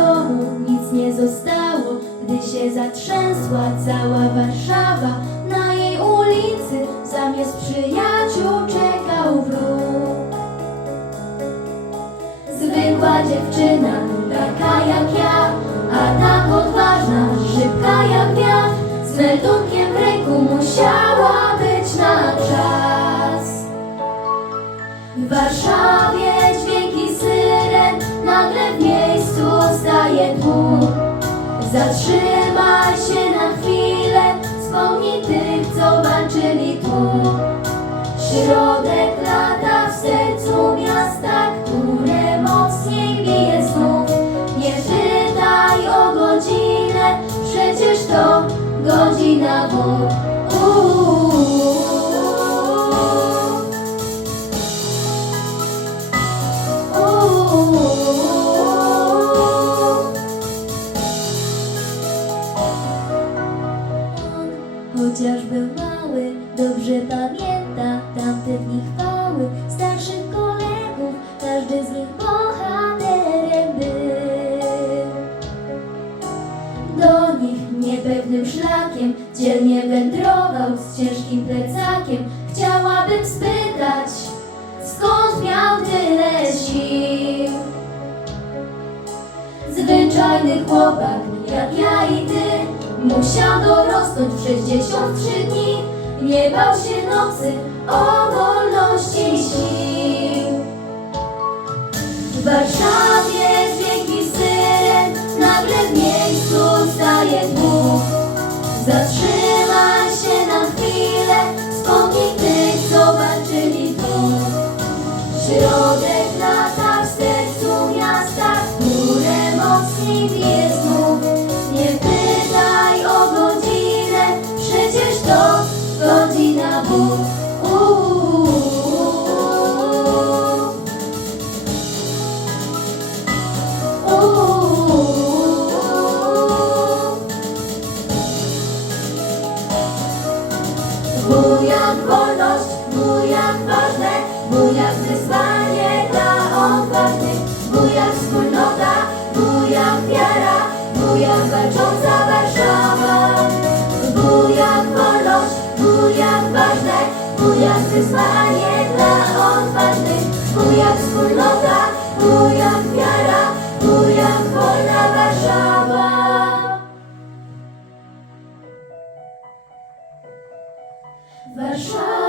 domu nic nie zostało, gdy się zatrzęsła cała Warszawa. Na jej ulicy zamiast przyjaciół czekał wróg. Zwykła dziewczyna, taka jak ja. Zatrzymaj się na chwilę, wspomnij tych, co walczyli tu. Środek lata w sercu miasta, które mocniej bije znów. Nie pytaj o godzinę, przecież to godzina W. Chociaż był mały, dobrze pamięta tamte dni chwały starszych kolegów, każdy z nich bohaterem był. Do nich niepewnym szlakiem dzielnie wędrował z ciężkim plecakiem. Chciałabym spytać, skąd miał tyle sił? Zwyczajny chłopak, musiał dorosnąć w 63 dni. Nie bał się nocy, o Bujak wolność, bujak ważne, bujak wyzwanie dla odważnych, bujak wspólnota, bujak wiara, bujak walcząca Warszawa. Bujak wolność, bujak ważne, bujak wyzwanie dla odważnych, bujak wspólnota, W